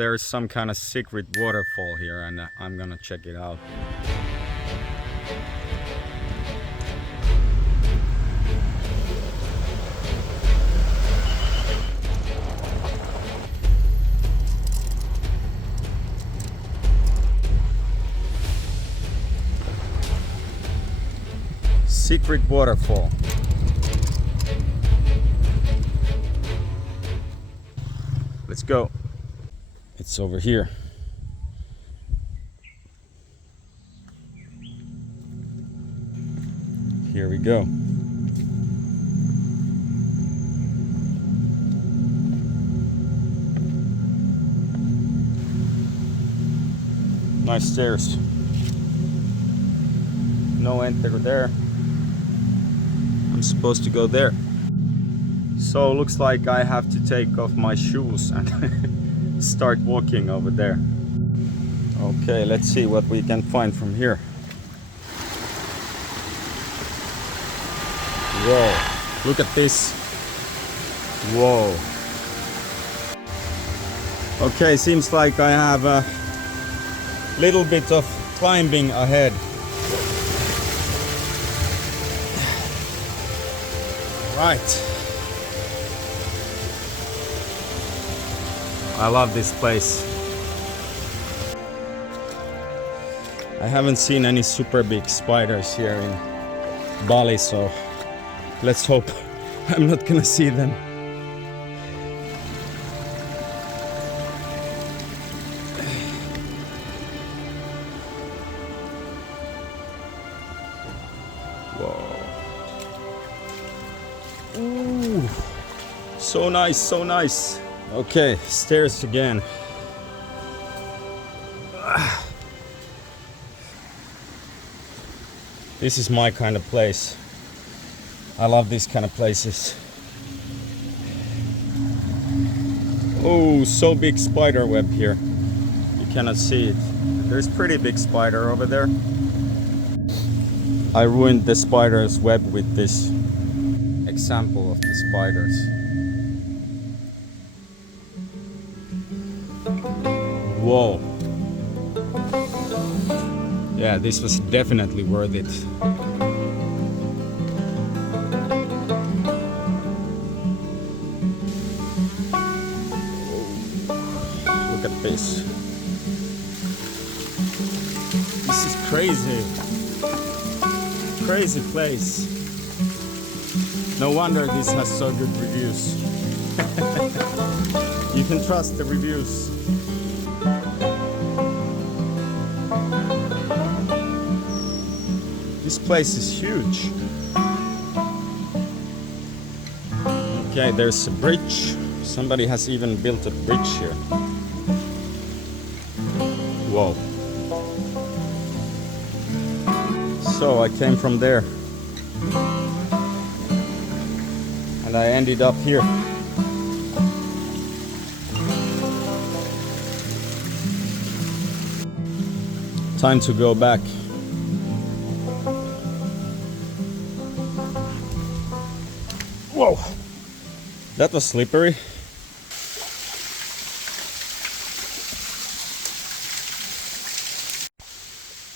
there's some kind of secret waterfall here, and I'm gonna check it out. Secret waterfall. Let's go. It's over here. Here we go. Nice stairs. No enter there. I'm supposed to go there. So looks like I have to take off my shoes and start walking over there. Okay, let's see what we can find from here. Whoa, look at this. Whoa. Okay, seems like I have a little bit of climbing ahead. Right. I love this place. I haven't seen any super big spiders here in Bali, so let's hope I'm not gonna see them. Whoa. Ooh. So nice, so nice. Okay, stairs again. This is my kind of place. I love these kind of places. Oh, so big spider web here. You cannot see it. There's pretty big spider over there. I ruined the spider's web with this example of the spiders. Whoa. Yeah, this was definitely worth it. Look at this. This is crazy. Crazy place. No wonder this has so good reviews. You can trust the reviews. This place is huge. Okay, there's a bridge. Somebody has even built a bridge here. Whoa. So I came from there. And I ended up here. Time to go back. Whoa, that was slippery.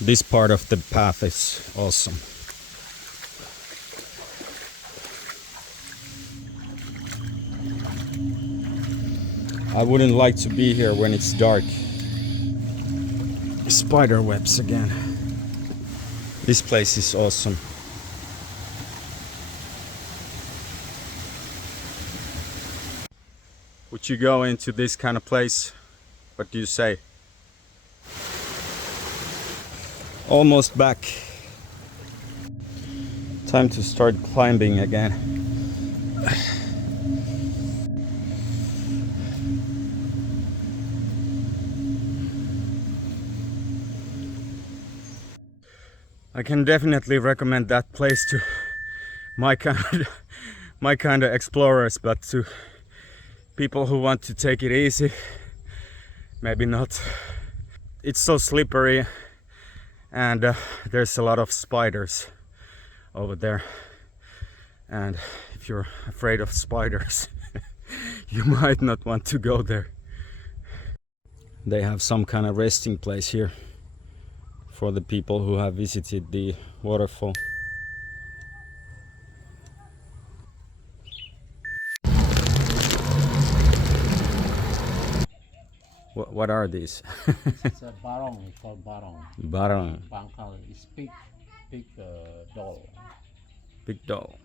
This part of the path is awesome. I wouldn't like to be here when it's dark. Spider webs again. This place is awesome. Would you go into this kind of place? What do you say? Almost back. Time to start climbing again. I can definitely recommend that place to my kind of explorers, but to people who want to take it easy, maybe not. It's so slippery, and there's a lot of spiders over there, and if you're afraid of spiders you might not want to go there. they have some kind of resting place here for the people who have visited the waterfall. What are these? It's a barong. It's called barong. Barang. Bangkal is big doll. Big doll.